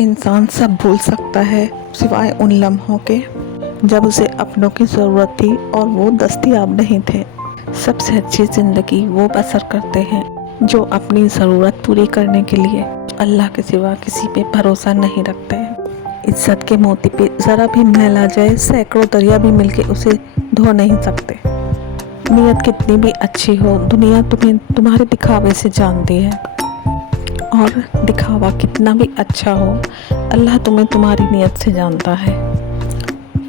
इंसान सब भूल सकता है सिवाय उन लम्हों के जब उसे अपनों की ज़रूरत थी और वो दस्तयाब नहीं थे। सबसे अच्छी ज़िंदगी वो बसर करते हैं जो अपनी ज़रूरत पूरी करने के लिए अल्लाह के सिवा किसी पे भरोसा नहीं रखते हैं। इज्जत के मोती पे ज़रा भी मैल आ जाए सैकड़ों दरिया भी मिलके उसे धो नहीं सकते। नीयत कितनी भी अच्छी हो, दुनिया तुम्हें तुम्हारे दिखावे से जानती है, और दिखावा कितना भी अच्छा हो, अल्लाह तुम्हें तुम्हारी नीयत से जानता है।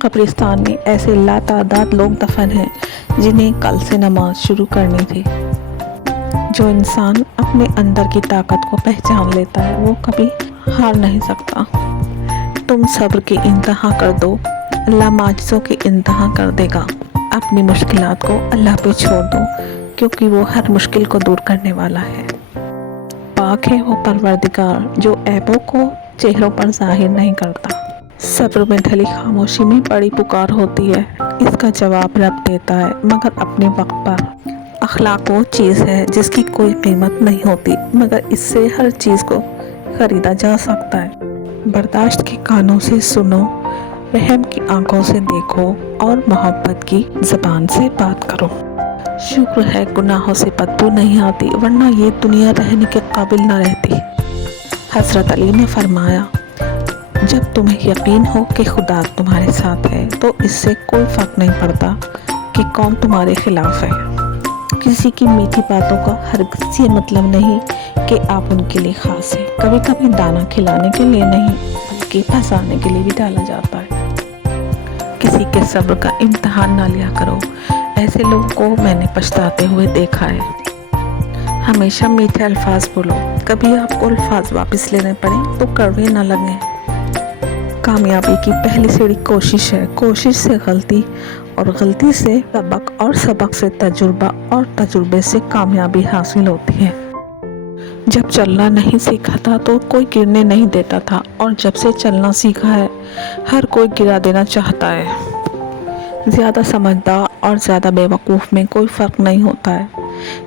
कब्रिस्तान में ऐसे लातादाद लोग दफन हैं जिन्हें कल से नमाज शुरू करनी थी। जो इंसान अपने अंदर की ताकत को पहचान लेता है वो कभी हार नहीं सकता। तुम सब्र की इंतहा कर दो, अल्लाह माजिज़ों की इंतहा कर देगा। अपनी मुश्किलात को अल्लाह पे छोड़ दो क्योंकि वो हर मुश्किल को दूर करने वाला है। पाक है वो परवरदिगार जो ऐबों को चेहरों पर जाहिर नहीं करता। सब्र में ढली खामोशी में बड़ी पुकार होती है, इसका जवाब रब देता है मगर अपने वक्त पर। अखलाक वो चीज़ है जिसकी कोई कीमत नहीं होती मगर इससे हर चीज़ को खरीदा जा सकता है। बर्दाश्त के कानों से सुनो, रहम की आंखों से देखो और मोहब्बत की ज़बान से बात करो। शुक्र है गुनाहों से बदबू नहीं आती वरना ये दुनिया रहने के काबिल ना रहती। हज़रत अली ने फरमाया, जब तुम्हें यकीन हो कि खुदा तुम्हारे साथ है तो इससे कोई फ़र्क नहीं पड़ता कि कौन तुम्हारे खिलाफ है। किसी की मीठी बातों का हरगिज़ ये मतलब नहीं कि आप उनके लिए ख़ास हैं। कभी कभी दाना खिलाने के लिए नहीं बल्कि फंसाने के लिए भी डाला जाता है। किसी के सब्र का इम्तहान ना लिया करो, ऐसे लोगों को मैंने पछताते हुए देखा है। हमेशा मीठे अल्फाज बोलो, कभी आपको अल्फाज वापस लेने पड़े तो कड़वे ना लगें। कामयाबी की पहली सीढ़ी कोशिश है, कोशिश से गलती और गलती से सबक और सबक से तजुर्बा और तजुर्बे से कामयाबी हासिल होती है। जब चलना नहीं सीखा था तो कोई गिरने नहीं देता था और जब से चलना सीखा है हर कोई गिरा देना चाहता है। ज़्यादा समझदार और ज़्यादा बेवकूफ़ में कोई फ़र्क नहीं होता है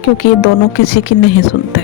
क्योंकि ये दोनों किसी की नहीं सुनते।